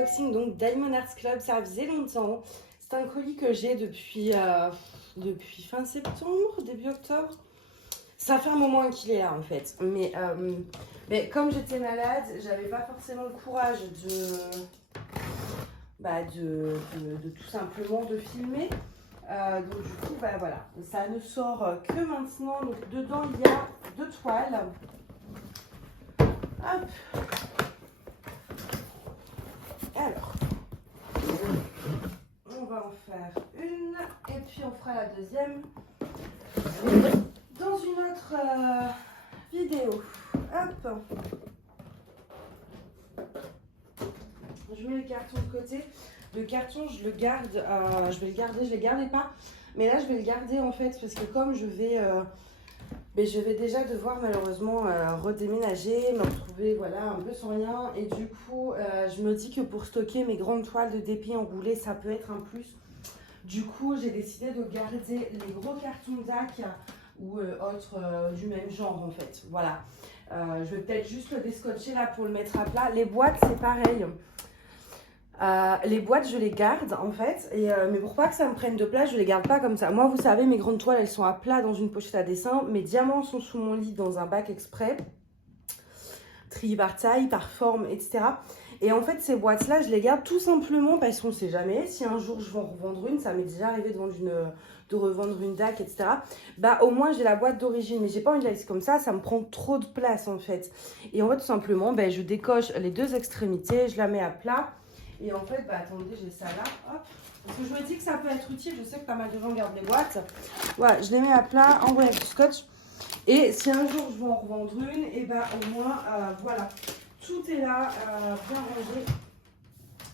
unboxing donc Diamond Arts Club, ça faisait longtemps. C'est un colis que j'ai depuis fin septembre, début octobre. Ça fait un moment qu'il est là en fait. Mais comme j'étais malade, j'avais pas forcément le courage de tout simplement de filmer. Donc du coup, voilà, ça ne sort que maintenant. Donc dedans, il y a 2 toiles. Hop. Alors, on va en faire une et puis on fera la deuxième dans une autre vidéo. Hop. Je mets le carton de côté. Le carton, je le garde, je vais le garder, je ne le gardais pas. Mais là, je vais le garder en fait parce que comme je vais déjà devoir malheureusement redéménager, me retrouver voilà, un peu sans rien. Et du coup, je me dis que pour stocker mes grandes toiles de dépit enroulées, ça peut être un plus. Du coup, j'ai décidé de garder les gros cartons DAC ou autres du même genre en fait. Voilà. Je vais peut-être juste le descotcher là pour le mettre à plat. Les boîtes, c'est pareil. Les boîtes, je les garde en fait, mais pour pas que ça me prenne de place, je les garde pas comme ça. Moi, vous savez, mes grandes toiles, elles sont à plat dans une pochette à dessin. Mes diamants sont sous mon lit dans un bac exprès, triés par taille, par forme, etc. Et en fait, ces boîtes-là, je les garde tout simplement parce qu'on ne sait jamais. Si un jour je vais en revendre une, ça m'est déjà arrivé de revendre une DAC, etc. Au moins, j'ai la boîte d'origine, mais j'ai pas envie de la laisser comme ça me prend trop de place en fait. Et en fait, tout simplement, je décoche les 2 extrémités, je la mets à plat. Et en fait, attendez, j'ai ça là. Hop. Parce que je me dis que ça peut être utile. Je sais que pas mal de gens gardent les boîtes. Voilà, je les mets à plat, enroulées avec du scotch. Et si un jour je veux en revendre une, et au moins, voilà. Tout est là, bien rangé.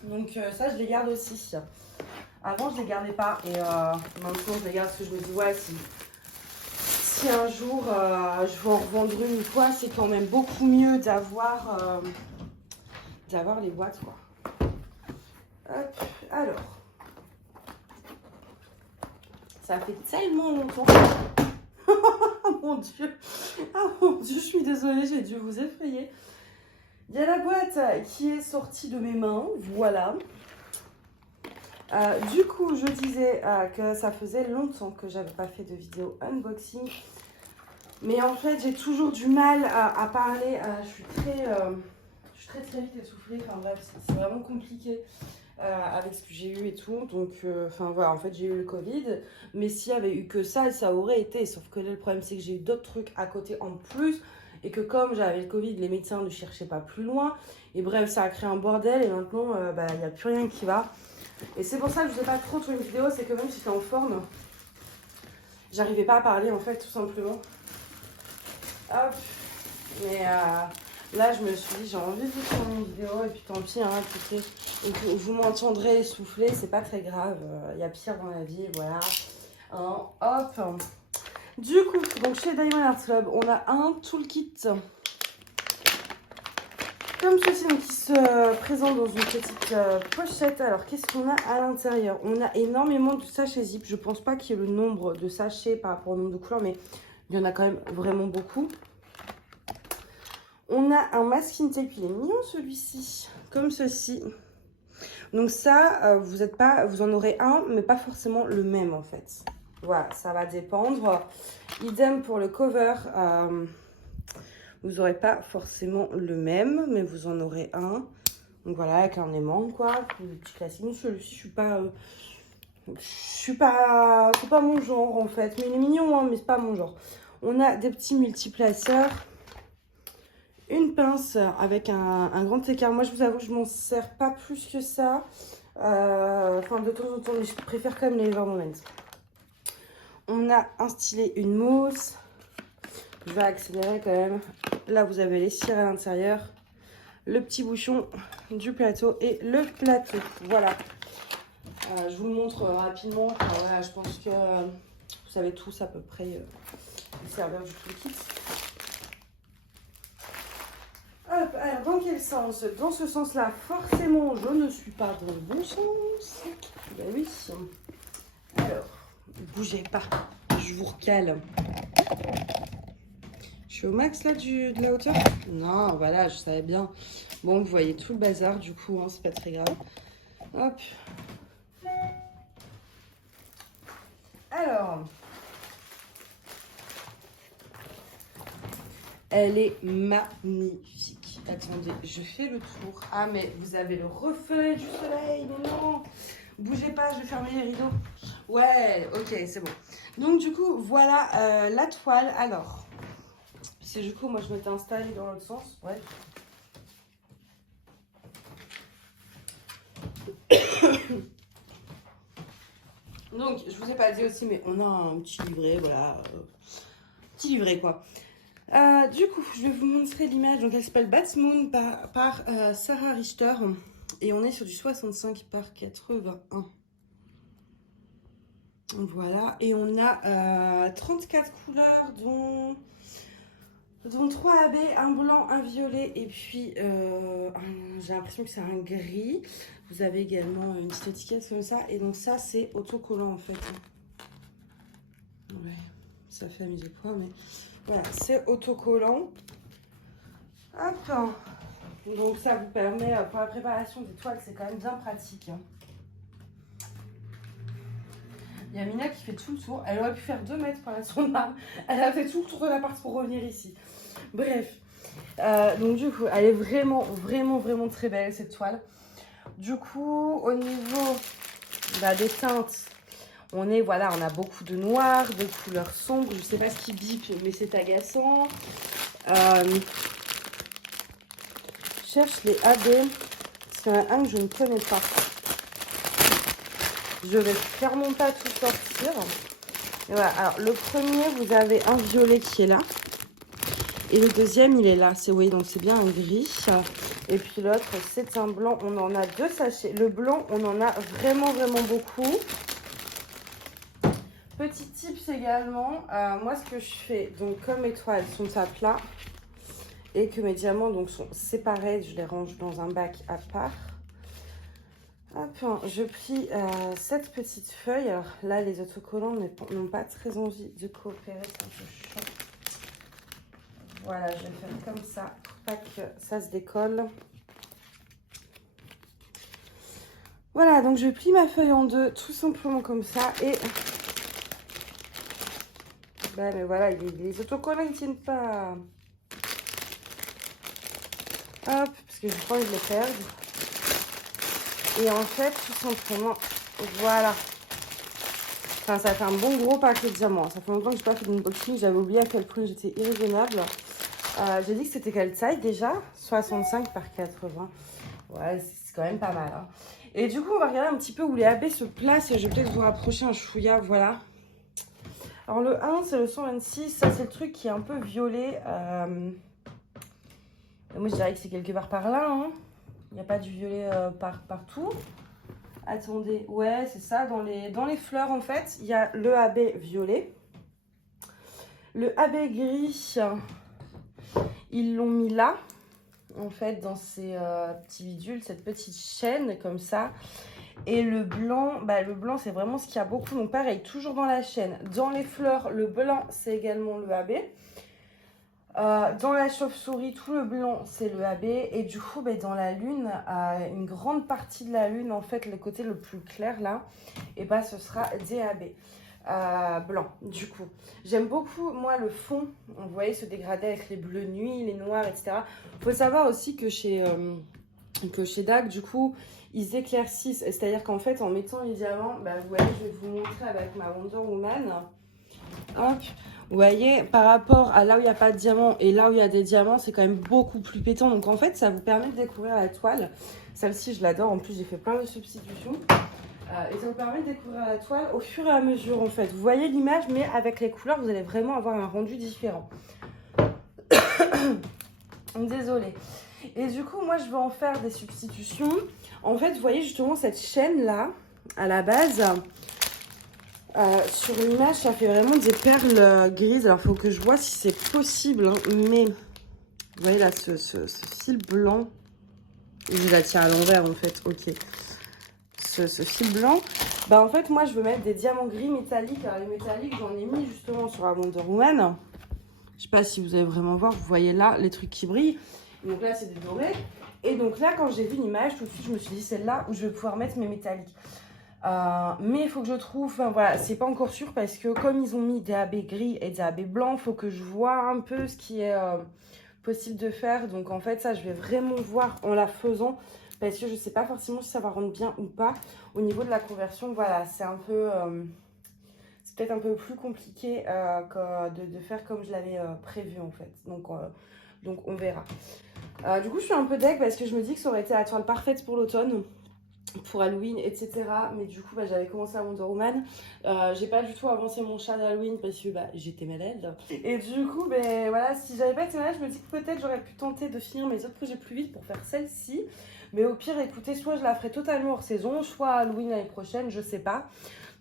Donc ça, je les garde aussi. Avant, je les gardais pas. Et maintenant, je les garde parce que je me dis, ouais, si un jour je veux en revendre une fois, c'est quand même beaucoup mieux d'avoir les boîtes, quoi. Hop, alors, ça fait tellement longtemps. Oh mon Dieu, je suis désolée, j'ai dû vous effrayer. Il y a la boîte qui est sortie de mes mains, voilà. Du coup, je disais que ça faisait longtemps que j'avais pas fait de vidéo unboxing. Mais en fait, j'ai toujours du mal à parler. Je suis très vite essoufflée. Enfin bref, c'est vraiment compliqué. Avec ce que j'ai eu et tout, donc voilà, en fait j'ai eu le Covid, mais s'il y avait eu que ça aurait été, sauf que là le problème c'est que j'ai eu d'autres trucs à côté en plus, et que comme j'avais le Covid, les médecins ne cherchaient pas plus loin, et bref ça a créé un bordel, et maintenant il n'y a plus rien qui va, et c'est pour ça que je ne sais pas trop tourner une vidéo, c'est que même si j'étais en forme, j'arrivais pas à parler en fait tout simplement. Hop, mais là, je me suis dit, j'ai envie de vous tourner une vidéo, et puis tant pis, hein, écoutez, vous m'entendrez essouffler, c'est pas très grave, il y a pire dans la vie, voilà. Hein, hop. Du coup, donc chez Diamond Arts Club, on a un toolkit comme ceci, qui se présente dans une petite pochette. Alors, qu'est-ce qu'on a à l'intérieur? On a énormément de sachets zip. Je pense pas qu'il y ait le nombre de sachets par rapport au nombre de couleurs, mais il y en a quand même vraiment beaucoup. On a un masking tape, il est mignon celui-ci, comme ceci. Donc ça, vous en aurez un, mais pas forcément le même en fait. Voilà, ça va dépendre. Idem pour le cover, vous n'aurez pas forcément le même, mais vous en aurez un. Donc voilà, avec un aimant quoi, le petit classique. Celui-ci, c'est pas mon genre en fait. Mais il est mignon, hein, mais c'est pas mon genre. On a des petits multiplaceurs. Une pince avec un grand écart. Moi, je vous avoue, je m'en sers pas plus que ça. Enfin, de temps en temps, mais je préfère quand même les Lever Moment. On a un stylet, une mousse. Je vais accélérer quand même. Là, vous avez les cires à l'intérieur. Le petit bouchon du plateau et le plateau. Voilà. Je vous le montre rapidement. Enfin, voilà, je pense que vous savez tous à peu près les serveurs du toolkit. Hop, alors dans quel sens? Dans ce sens-là, forcément, je ne suis pas dans le bon sens. Ben oui. Alors, bougez pas, je vous recale. Je Je suis au max là de la hauteur? Non, voilà, je savais bien. Bon, vous voyez tout le bazar du coup, hein, c'est pas très grave. Hop. Alors, elle est magnifique. Attendez, je fais le tour. Ah, mais vous avez le reflet du soleil, mais non. Bougez pas, je vais fermer les rideaux. Ouais, ok, c'est bon. Donc du coup, voilà la toile. Alors, c'est du coup, moi je m'étais installée dans l'autre sens. Ouais. Donc, je vous ai pas dit aussi, mais on a un petit livret, voilà. Petit livret, quoi. Du coup, je vais vous montrer l'image. Donc, elle s'appelle Bad Moon par Sarah Richter. Et on est sur du 65 par 81. Voilà. Et on a 34 couleurs, dont 3 AB, un blanc, un violet. Et puis, j'ai l'impression que c'est un gris. Vous avez également une petite étiquette comme ça. Et donc, ça, c'est autocollant en fait. Ouais, ça fait amuser quoi, mais voilà, c'est autocollant. Hop. Donc ça vous permet, pour la préparation des toiles, c'est quand même bien pratique. Il y a Mina qui fait tout le tour. Elle aurait pu faire 2 mètres pour la son arme. Elle a fait tout le tour de l'appart pour revenir ici. Bref. Donc du coup, elle est vraiment, vraiment, vraiment très belle cette toile. Du coup, au niveau des teintes, on a beaucoup de noir, de couleurs sombres. Je sais pas ce qui bip, mais c'est agaçant. Je cherche les AB. C'est un que je ne connais pas. Je vais clairement pas tout sortir. Et voilà. Alors, le premier, vous avez un violet qui est là. Et le deuxième, il est là. Vous voyez, donc c'est bien un gris. Et puis l'autre, c'est un blanc. On en a 2 sachets. Le blanc, on en a vraiment, vraiment beaucoup. Petit tips également, moi ce que je fais, donc comme mes toiles sont à plat et que mes diamants donc sont séparés, je les range dans un bac à part. Hop, je plie cette petite feuille. Alors là, les autocollants n'ont pas très envie de coopérer, c'est un peu chiant. Voilà, je vais faire comme ça pour pas que ça se décolle. Voilà, donc je plie ma feuille en 2, tout simplement comme ça et... Ben, mais voilà, les autocollants ne tiennent pas. Hop, parce que je crois que je les perds. Et en fait, tout simplement, voilà. Enfin, ça fait un bon gros paquet de diamants. Ça fait longtemps que je n'ai pas fait d'unboxing. J'avais oublié à quel point j'étais irraisonnable. J'ai dit que c'était quelle taille déjà? 65 par 80. Ouais, c'est quand même pas mal. Hein. Et du coup, on va regarder un petit peu où les AB se placent. Et je vais peut-être vous rapprocher un chouïa, voilà. Alors le 1, c'est le 126, ça c'est le truc qui est un peu violet. Moi je dirais que c'est quelque part par là, hein. Il n'y a pas du violet partout. Attendez, ouais c'est ça, dans les fleurs en fait, il y a le AB violet. Le AB gris, ils l'ont mis là, en fait, dans ces petits bidules, cette petite chaîne comme ça. Et le blanc, le blanc c'est vraiment ce qu'il y a beaucoup. Donc pareil, toujours dans la chaîne. Dans les fleurs, le blanc c'est également le AB. Dans la chauve-souris, tout le blanc c'est le AB. Et du coup, dans la lune, une grande partie de la lune, en fait, le côté le plus clair là, et ce sera des AB. Blanc, du coup. J'aime beaucoup, moi, le fond. Vous voyez, se dégrader avec les bleus nuit, les noirs, etc. Il faut savoir aussi que chez DAC, du coup, ils éclaircissent. C'est-à-dire qu'en fait, en mettant les diamants, vous voyez, je vais vous montrer avec ma Wonder Woman. Hop, vous voyez, par rapport à là où il n'y a pas de diamants et là où il y a des diamants, c'est quand même beaucoup plus pétant. Donc en fait, ça vous permet de découvrir la toile. Celle-ci, je l'adore. En plus, j'ai fait plein de substitutions. Et ça vous permet de découvrir la toile au fur et à mesure, en fait. Vous voyez l'image, mais avec les couleurs, vous allez vraiment avoir un rendu différent. Désolée. Et du coup, moi, je vais en faire des substitutions. En fait, vous voyez justement cette chaîne-là, à la base, sur l'image, ça fait vraiment des perles grises. Alors, il faut que je vois si c'est possible. Hein, mais, vous voyez là, ce fil blanc. Je la tiens à l'envers, en fait. Ok. Ce fil blanc. En fait, moi, je veux mettre des diamants gris métalliques. Alors, les métalliques, j'en ai mis justement sur la Wonder Woman. Je sais pas si vous allez vraiment voir, vous voyez là les trucs qui brillent. Donc là, c'est des dorés. Et donc là, quand j'ai vu l'image, tout de suite, je me suis dit, c'est là où je vais pouvoir mettre mes métalliques. Mais il faut que je trouve, enfin voilà, c'est pas encore sûr parce que comme ils ont mis des AB gris et des AB blancs, il faut que je vois un peu ce qui est possible de faire. Donc en fait, ça, je vais vraiment voir en la faisant parce que je sais pas forcément si ça va rendre bien ou pas. Au niveau de la conversion, voilà, c'est un peu... c'est peut-être un peu plus compliqué de faire comme je l'avais prévu en fait. Donc on verra. Du coup, je suis un peu deg parce que je me dis que ça aurait été la toile parfaite pour l'automne, pour Halloween, etc. Mais du coup, j'avais commencé à Wonder Woman. J'ai pas du tout avancé mon chat d'Halloween parce que j'étais malade. Et du coup, voilà, si j'avais pas été malade, je me dis que peut-être j'aurais pu tenter de finir mes autres projets plus vite pour faire celle-ci. Mais au pire, écoutez, soit je la ferai totalement hors saison, soit Halloween l'année prochaine, je sais pas.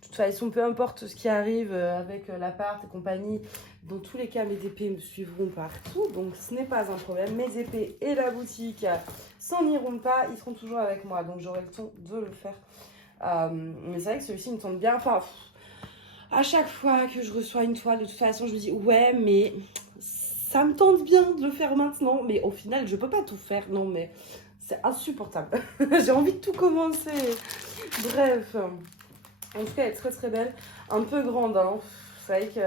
De toute façon, peu importe ce qui arrive avec l'appart et compagnie, dans tous les cas, mes épées me suivront partout. Donc, ce n'est pas un problème. Mes épées et la boutique s'en iront pas. Ils seront toujours avec moi. Donc, j'aurai le temps de le faire. Mais c'est vrai que celui-ci me tente bien. Enfin, à chaque fois que je reçois une toile, de toute façon, je me dis, ouais, mais ça me tente bien de le faire maintenant. Mais au final, je peux pas tout faire. Non, mais c'est insupportable. J'ai envie de tout commencer. Bref. En tout cas, elle est très très belle. Un peu grande, hein. C'est vrai que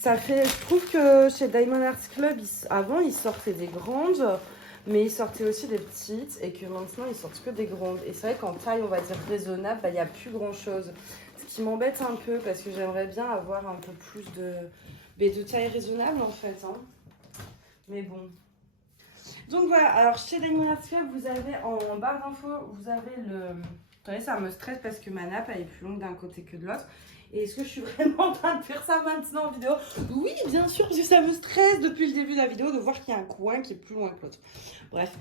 ça fait... Je trouve que chez Diamond Arts Club, avant, ils sortaient des grandes, mais ils sortaient aussi des petites, et que maintenant, ils sortent que des grandes. Et c'est vrai qu'en taille, on va dire raisonnable, il n'y a plus grand-chose. Ce qui m'embête un peu, parce que j'aimerais bien avoir un peu plus de taille raisonnable, en fait. Hein. Mais bon. Donc voilà, alors chez Diamond Arts Club, vous avez en barre d'infos, vous avez le... Attendez, ça me stresse parce que ma nappe elle est plus longue d'un côté que de l'autre. Et est-ce que je suis vraiment en train de faire ça maintenant en vidéo? Oui, bien sûr, parce que ça me stresse depuis le début de la vidéo de voir qu'il y a un coin qui est plus loin que l'autre. Bref.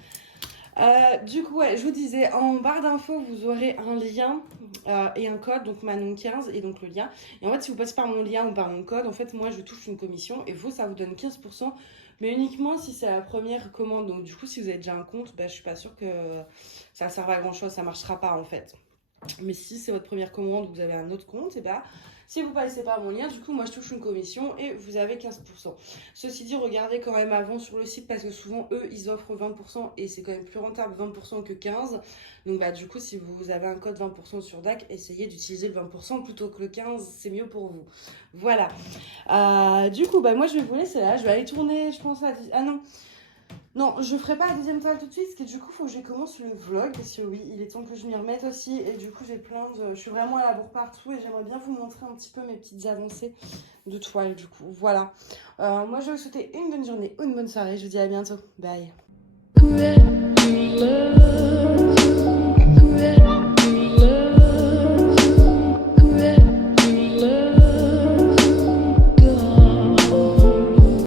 Du coup, ouais, je vous disais, en barre d'infos, vous aurez un lien et un code, donc Manon15 et donc le lien. Et en fait, si vous passez par mon lien ou par mon code, en fait, moi, je touche une commission et vous, ça vous donne 15%, mais uniquement si c'est la première commande. Donc, du coup, si vous avez déjà un compte, je suis pas sûre que ça serve à grand chose, ça marchera pas en fait. Mais si c'est votre première commande, vous avez un autre compte, et si vous passez par mon lien, du coup, moi je touche une commission et vous avez 15%. Ceci dit, regardez quand même avant sur le site parce que souvent, eux, ils offrent 20% et c'est quand même plus rentable 20% que 15%. Donc, du coup, si vous avez un code 20% sur DAC, essayez d'utiliser le 20% plutôt que le 15%, c'est mieux pour vous. Voilà. Du coup, moi je vais vous laisser là. Je vais aller tourner, je pense, Ah non. Non, je ferai pas la deuxième toile tout de suite, parce que du coup, il faut que je commence le vlog, parce que oui, il est temps que je m'y remette aussi, et du coup, j'ai plein de... Je suis vraiment à la bourre partout, et j'aimerais bien vous montrer un petit peu mes petites avancées de toile, du coup, voilà. Moi, je vais vous souhaiter une bonne journée, une bonne soirée, je vous dis à bientôt, bye.